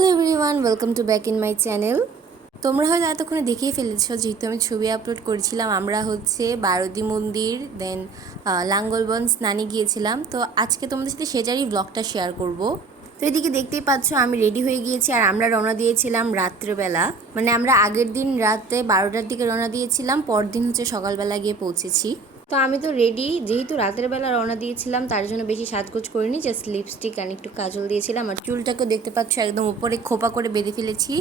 Hello everyone welcome to back in my channel তোমরা হয়তো এতক্ষণে দেখেই ফেলেছো, যেহেতু আমি ছবি আপলোড করেছিলাম, আমরা হচ্ছে বারদি মন্দির দেন লাঙ্গলবন স্নানে গিয়েছিলাম। তো আজকে তোমাদের সাথে সেটারই ব্লগটা শেয়ার করব। তো এদিকে দেখতেই পাচ্ছ, আমি রেডি হয়ে গিয়েছি, আর আমরা রওনা দিয়েছিলাম রাত্রেবেলা। মানে আমরা আগের দিন রাতে বারোটার দিকে রওনা দিয়েছিলাম, পরদিন হচ্ছে সকালবেলা গিয়ে পৌঁছেছি। তো আমি তো রেডি যেহেতু রাতের বেলা রওনা দিয়েছিলাম, তার জন্য বেশি সাজগোজ করিনি জাস্ট লিপস্টিক আর একটু কাজল দিয়েছিলাম। আর চুলটাকেও দেখতে পাচ্ছ, একদম উপরে খোপা করে বেঁধে ফেলেছি।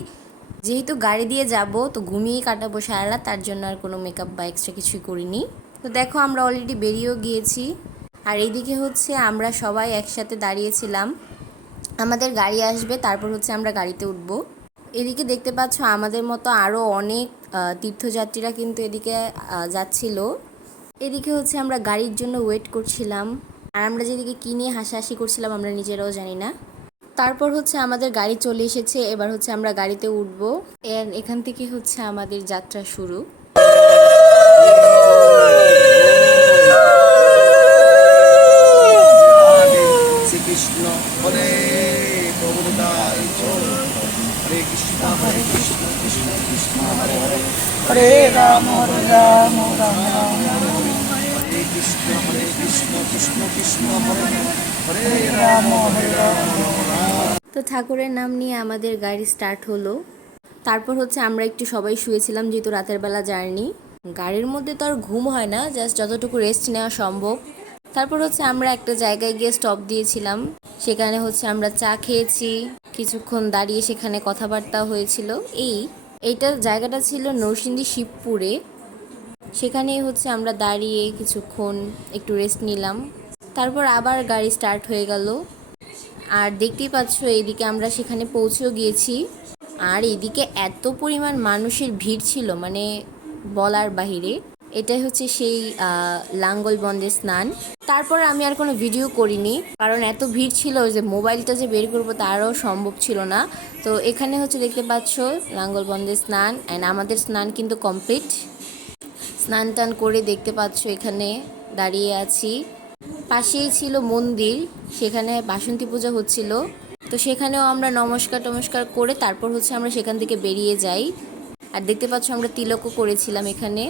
যেহেতু গাড়ি দিয়ে যাব, তো ঘুমিয়ে কাটাবো সারা তার জন্য আর কোনো মেকআপ বা এক্সট্রা কিছুই করিনি। তো দেখো, আমরা অলরেডি বেরিয়েও গিয়েছি। আর এইদিকে হচ্ছে, আমরা সবাই একসাথে দাঁড়িয়েছিলাম। আমাদের গাড়ি আসবে, তারপর হচ্ছে আমরা গাড়িতে উঠবো। এদিকে দেখতে পাচ্ছ, আমাদের মতো আরও অনেক তীর্থযাত্রীরা কিন্তু এদিকে যাচ্ছিল। এদিকে হচ্ছে আমরা গাড়ির জন্য ওয়েট করছিলাম। আর আমরা যেদিকে কী নিয়ে হাসাহাসি করছিলাম আমরা নিজেরাও জানি না। তারপর হচ্ছে আমাদের গাড়ি চলে এসেছে, এবার হচ্ছে আমরা গাড়িতে উঠবো। এখান থেকে হচ্ছে আমাদের যাত্রা শুরু। কৃষ্ণ, হরে কৃষ্ণ কৃষ্ণ কৃষ্ণ, হরে হরে। হরে রাম রাম রাম রাম। কৃষ্ণ হরে কৃষ্ণ কৃষ্ণ কৃষ্ণ হরে হরে রাম হরে রাম তো ঠাকুরের নাম নিয়ে আমাদের গাড়ি স্টার্ট হলো। তারপর হচ্ছে আমরা একটু সবাই শুয়েছিলাম যেহেতু রাতের বেলা জার্নি। গাড়ির মধ্যে তো আর ঘুম হয় না জাস্ট যতটুকু রেস্ট নেওয়া সম্ভব। তারপর হচ্ছে আমরা একটা জায়গায় গিয়ে স্টপ দিয়েছিলাম। সেখানে হচ্ছে আমরা চা খেয়েছি কিছুক্ষণ দাঁড়িয়ে সেখানে কথাবার্তা হয়েছিল। এই এইটা জায়গাটা ছিল নরসিংদী শিবপুরে। সেখানেই হচ্ছে আমরা দাঁড়িয়ে কিছুক্ষণ একটু রেস্ট নিলাম। তারপর আবার গাড়ি স্টার্ট হয়ে গেল। আর দেখতেই পাচ্ছ এদিকে আমরা সেখানে পৌঁছেও গিয়েছি। আর এদিকে এত পরিমাণ মানুষের ভিড় ছিল মানে বলার বাহিরে। এটাই হচ্ছে সেই লাঙ্গল বন্ধের স্নান। তারপর আমি আর কোনো ভিডিও করিনি, কারণ এত ভিড় ছিল যে মোবাইলটা যে বের করব তারও সম্ভব ছিল না। তো এখানে হচ্ছে দেখতে পাচ্ছ, লাঙ্গল বন্ধের স্নান। অ্যান্ড আমাদের স্নান কিন্তু কমপ্লিট স্নান টান করে দেখতে পাচ্ছ এখানে দাঁড়িয়ে আছি। পাশেই ছিল মন্দির, সেখানে বাসন্তী পূজা হচ্ছিল। তো সেখানেও আমরা নমস্কার টমস্কার করে তারপর হচ্ছে আমরা সেখান থেকে বেরিয়ে যাই। আর দেখতে পাচ্ছ আমরা তিলকও করেছিলাম এখানে।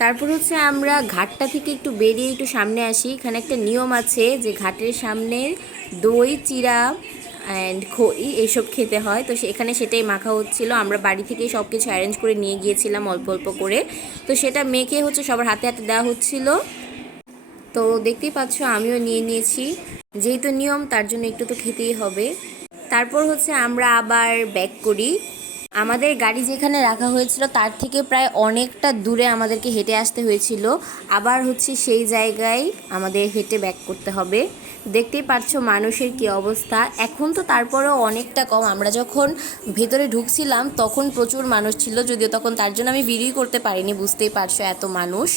তারপর হচ্ছে আমরা ঘাটটা থেকে একটু বেরিয়ে একটু সামনে আসি। এখানে একটা নিয়ম আছে যে ঘাটের সামনে দই চিরা অ্যান্ড খই এইসব খেতে হয়। তো সেখানে সেটাই মাখা হচ্ছিল। আমরা বাড়ি থেকেই সব কিছু অ্যারেঞ্জ করে নিয়ে গিয়েছিলাম অল্প অল্প করে। তো সেটা মেখে হচ্ছে সবার হাতে হাতে দেওয়া হচ্ছিল। তো দেখতেই পাচ্ছ, আমিও নিয়ে নিয়েছি। যেহেতু নিয়ম, তার জন্য একটু তো খেতেই হবে। তারপর হচ্ছে আমরা আবার ব্যাক করি। আমাদের গাড়ি যেখানে রাখা হয়েছিল, তার থেকে প্রায় অনেকটা দূরে আমাদেরকে হেঁটে আসতে হয়েছিল। আবার হচ্ছে সেই জায়গায় আমাদের হেঁটে ব্যাক করতে হবে। দেখতেই পাচ্ছ মানুষের কি অবস্থা। এখন তো তারপরেও অনেকটা কম। আমরা যখন ভেতরে ঢুকছিলাম, তখন প্রচুর মানুষ ছিল, যদিও তখন তার জন্য আমি বিড়ি করতে পারিনি, বুঝতেই পারছ এত মানুষ।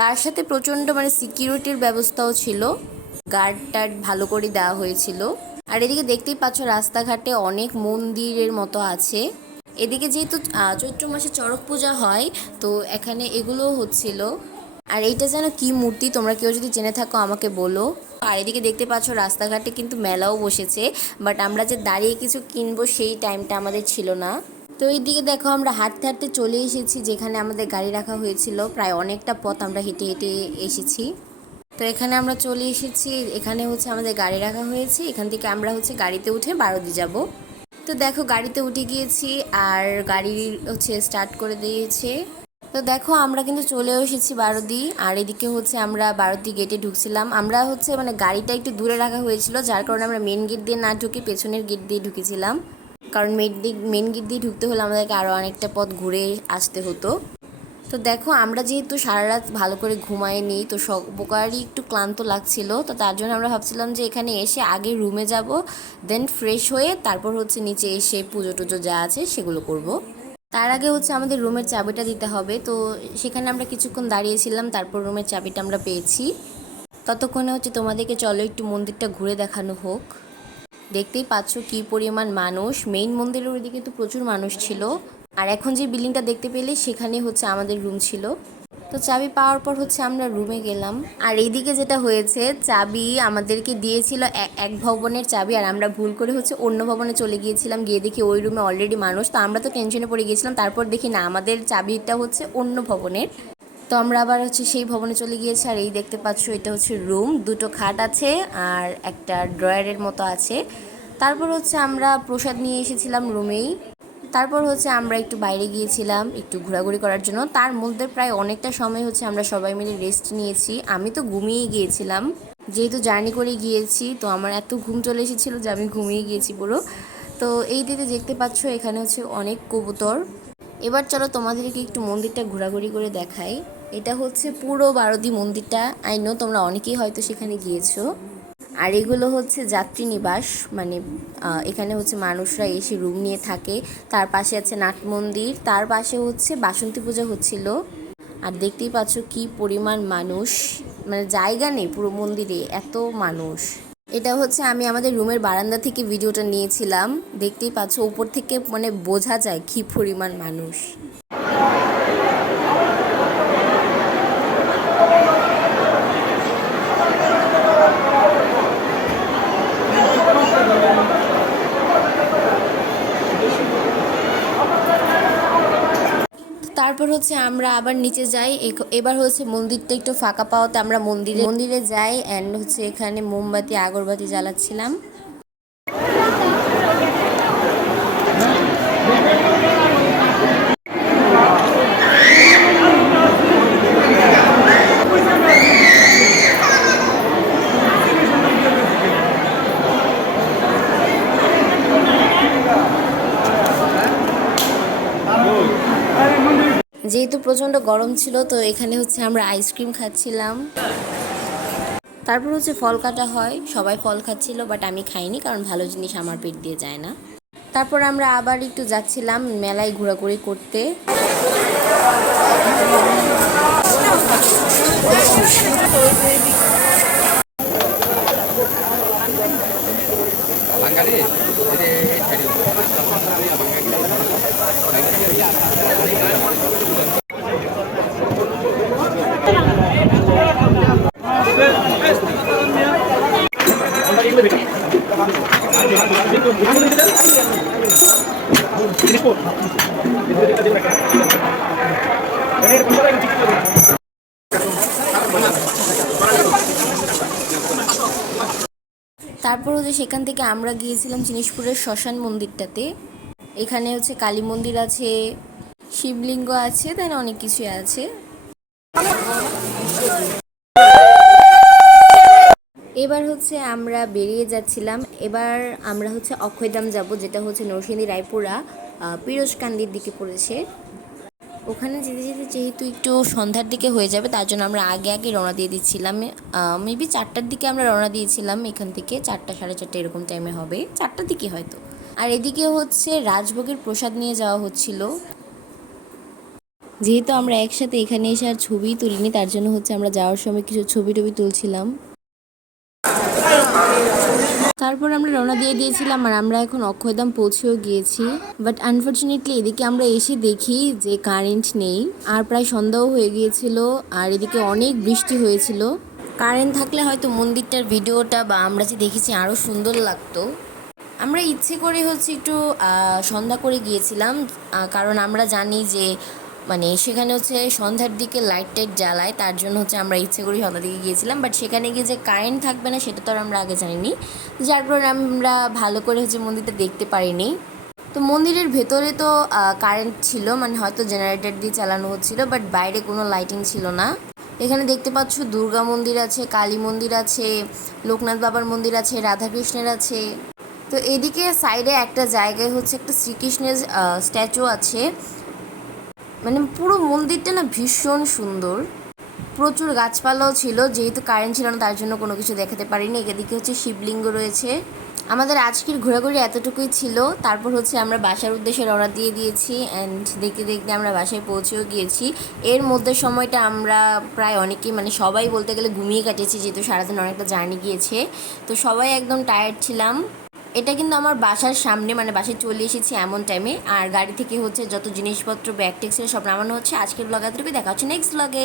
তার সাথে প্রচণ্ড মানে সিকিউরিটির ব্যবস্থাও ছিল। গার্ড টার্ড ভালো করে দেওয়া হয়েছিল। আর এদিকে দেখতেই পাচ্ছ রাস্তাঘাটে অনেক মন্দিরের মতো আছে। এদিকে যেহেতু চৈত্র মাসে চড়ক পূজা হয়, তো এখানে এগুলোও হচ্ছিল। আর এইটা যেন কি মূর্তি, তোমরা কেউ যদি জেনে থাকো আমাকে বলো। আর এদিকে দেখতে পাচ্ছ রাস্তাঘাটে কিন্তু মেলাও বসেছে বাট আমরা যে দাঁড়িয়ে কিছু কিনবো সেই টাইমটা আমাদের ছিল না। তো এই দিকে দেখো আমরা হাঁটতে হাঁটতে চলে এসেছি, যেখানে আমাদের গাড়ি রাখা হয়েছিল। প্রায় অনেকটা পথ আমরা হেঁটে হেঁটে এসেছি। তো এখানে আমরা চলে এসেছি, এখানে হচ্ছে আমাদের গাড়ি রাখা হয়েছে। এখান থেকে আমরা হচ্ছে গাড়িতে উঠে বারোদি যাব। তো দেখো গাড়িতে উঠে গিয়েছি, আর গাড়ি হচ্ছে স্টার্ট করে দিয়েছে। তো দেখো, আমরা কিন্তু চলেও এসেছি বারোদি, আর এদিকে হচ্ছে আমরা বারোদি গেটে ঢুকছিলাম। আমরা হচ্ছে মানে গাড়িটা একটু দূরে রাখা হয়েছিল, যার কারণে আমরা মেন গেট দিয়ে না ঢুকে পেছনের গেট দিয়ে ঢুকেছিলাম। কারণ মেন দিক মেন গেট দিয়ে ঢুকতে হলে আমাদেরকে আরও অনেকটা পথ ঘুরে আসতে হতো। তো দেখো, আমরা যেহেতু সারা রাত ভালো করে ঘুমাইনি, তো সবারই একটু ক্লান্ত লাগছিল, তো তার জন্য আমরা ভাবছিলাম যে এখানে এসে আগে রুমে যাব দেন ফ্রেশ হয়ে তারপর হচ্ছে নিচে এসে পুজো টুজো যা আছে সেগুলো করব। তার আগে হচ্ছে আমাদের রুমের চাবিটা দিতে হবে। তো সেখানে আমরা কিছুক্ষণ দাঁড়িয়েছিলাম, তারপর রুমের চাবিটা আমরা পেয়েছি। ততক্ষণে হচ্ছে তোমাদেরকে চলো একটু মন্দিরটা ঘুরে দেখানো হোক। দেখতেই পাচ্ছ কি পরিমাণ মানুষ। মেইন মন্দিরের ওইদিকে তো প্রচুর মানুষ ছিল। আর এখন যে বিল্ডিংটা দেখতে পেলে সেখানে হচ্ছে আমাদের রুম ছিল। তো চাবি পাওয়ার পর হচ্ছে আমরা রুমে গেলাম। আর এইদিকে যেটা হয়েছে, চাবি আমাদেরকে দিয়েছিল এক ভবনের চাবি, আর আমরা ভুল করে হচ্ছে অন্য ভবনে চলে গিয়েছিলাম, গিয়ে দেখি ওই রুমে অলরেডি মানুষ। তো আমরা তো টেনশনে পড়ে গিয়েছিলাম, তারপর দেখি না, আমাদের চাবিটা হচ্ছে অন্য ভবনের। তো আমরা আবার হচ্ছে সেই ভবনে চলে গিয়েছি, আর এই দেখতে পাচ্ছ এটা হচ্ছে রুম দুটো খাট আছে, আর একটা ড্রয়ারের মতো আছে। তারপর হচ্ছে আমরা প্রসাদ নিয়ে এসেছিলাম রুমেই তারপর হচ্ছে আমরা একটু বাইরে গিয়েছিলাম, একটু ঘোরাঘুরি করার জন্য। তার মধ্যে প্রায় অনেকটা সময় হচ্ছে আমরা সবাই মিলে রেস্ট নিয়েছি। আমি তো ঘুমিয়ে গিয়েছিলাম। যেহেতু জার্নি করে গিয়েছি, তো আমার এত ঘুম চলে এসেছিল যে আমি ঘুমিয়ে গিয়েছি পুরো। তো এই দিকে দেখতে পাচ্ছ এখানে হচ্ছে অনেক কবুতর। এবার চলো তোমাদেরকে একটু মন্দিরটা ঘোরাঘুরি করে দেখাই। এটা হচ্ছে পুরো বারদি মন্দিরটা। আই নো তোমরা অনেকেই হয়তো সেখানে গিয়েছো। আর এগুলো হচ্ছে যাত্রী নিবাস মানে এখানে হচ্ছে মানুষরা এসে রুম নিয়ে থাকে। তার পাশে আছে নাট মন্দির, তার পাশে হচ্ছে বাসন্তী পূজা হচ্ছিল। আর দেখতেই পাচ্ছ কি পরিমাণ মানুষ মানে জায়গা নেই পুরো মন্দিরে, এত মানুষ। এটা হচ্ছে আমি আমাদের রুমের বারান্দা থেকে ভিডিওটা নিয়েছিলাম। দেখতেই পাচ্ছ উপর থেকে মানে বোঝা যায় কি পরিমাণ মানুষ। তারপর হচ্ছে আমরা আবার নিচে যাই। এবার হচ্ছে মন্দিরটা একটু ফাঁকা পাওয়াতে আমরা মন্দিরে মন্দিরে যাই। অ্যান্ড হচ্ছে এখানে মোমবাতি, আগরবাতি জ্বালাচ্ছিলাম। যেহেতু প্রচণ্ড গরম ছিল, তো এখানে হচ্ছে আমরা আইসক্রিম খাচ্ছিলাম। তারপর হচ্ছে ফল কাটা হয়, সবাই ফল খাচ্ছিল বাট আমি খাইনি কারণ ভালো জিনিস আমার পেট দিয়ে যায় না। তারপর আমরা আবার একটু যাচ্ছিলাম মেলায় ঘোরাঘুরি করতে। তারপর হচ্ছে সেখান থেকে আমরা গিয়েছিলাম জিনিসপুরের শ্মশান মন্দিরটাতে। এখানে হচ্ছে কালী মন্দির আছে, শিবলিঙ্গ আছে দেন অনেক কিছুই আছে। এবার হচ্ছে আমরা বেরিয়ে যাচ্ছিলাম। এবার আমরা হচ্ছে অক্ষয়ধাম যাব, যেটা হচ্ছে নরসিংদী, রায়পুরা পিরোজকান্দির দিকে পড়েছে। ওখানে যেতে যেতে যেহেতু একটু সন্ধ্যার দিকে হয়ে যাবে, তার জন্য আমরা আগে আগে রওনা দিয়ে দিচ্ছিলাম। মেবি চারটার দিকে আমরা রওনা দিয়েছিলাম এখান থেকে, চারটা সাড়ে চারটা এরকম টাইমে হবে, চারটার দিকে হয়তো। আর এদিকে হচ্ছে রাজভোগের প্রসাদ নিয়ে যাওয়া হচ্ছিল। যেহেতু আমরা একসাথে এখানে এসে আর ছবি তুলিনি, তার জন্য হচ্ছে আমরা যাওয়ার সময় কিছু ছবি টবি তুলছিলাম। তারপর আমরা রওনা দিয়ে দিয়েছিলাম আর আমরা এখন অক্ষয়ধাম পৌঁছেও গিয়েছি। বাট আনফর্চুনেটলি এদিকে আমরা এসে দেখি যে কারেন্ট নেই। আর প্রায় সন্ধ্যাও হয়ে গিয়েছিল আর এদিকে অনেক বৃষ্টি হয়েছিল। কারেন্ট থাকলে হয়তো মন্দিরটার ভিডিওটা বা আমরা যে দেখেছি আরও সুন্দর লাগতো। আমরা ইচ্ছে করে হচ্ছে একটু সন্ধ্যা করে গিয়েছিলাম। কারণ আমরা জানি যে মানে সেখানে হচ্ছে সন্ধ্যার দিকে লাইট টাইট জ্বালায়, তার জন্য হচ্ছে আমরা ইচ্ছে করি সন্ধ্যার দিকে গিয়েছিলাম। বাট সেখানে গিয়ে যে কারেন্ট থাকবে না, সেটা তো আর আমরা আগে জানিনি। যার কারণে আমরা ভালো করে হচ্ছে মন্দিরটা দেখতে পারিনি। তো মন্দিরের ভেতরে তো কারেন্ট ছিল মানে হয়তো জেনারেটর দিয়ে চালানো হচ্ছিল বাট বাইরে কোনো লাইটিং ছিল না। এখানে দেখতে পাচ্ছ দুর্গা মন্দির আছে, কালী মন্দির আছে, লোকনাথ বাবার মন্দির আছে, রাধাকৃষ্ণের আছে। তো এদিকে সাইডে একটা জায়গায় হচ্ছে একটা শ্রীকৃষ্ণের স্ট্যাচু আছে। মানে পুরো মন্দিরটা না ভীষণ সুন্দর। প্রচুর গাছপালাও ছিল, যেহেতু কারেন্ট ছিল না, তার জন্য কোনো কিছু দেখাতে পারিনি। এদিকে হচ্ছে শিবলিঙ্গ রয়েছে। আমাদের আজকের ঘোরাঘুরি এতটুকুই ছিল। তারপর হচ্ছে আমরা বাসার উদ্দেশ্যে রওনা দিয়ে দিয়েছি অ্যান্ড দেখতে দেখতে আমরা বাসায় পৌঁছেও গিয়েছি। এর মধ্যে সময়টা আমরা প্রায় অনেকেই মানে সবাই বলতে গেলে ঘুমিয়ে কাটিয়েছি, যেহেতু সারাদিন অনেকটা জার্নি গিয়েছে। তো সবাই একদম টায়ার্ড ছিলাম। এটা কিন্তু আমার বাসার সামনে মানে বাসায় চলে এসেছি এমন টাইমে আর গাড়ি থেকে হচ্ছে যত জিনিসপত্র ব্যাগ টেক্সের সব নামানো হচ্ছে। আজকের ব্লগ এতটুকু দেখা হচ্ছে নেক্সট ব্লগে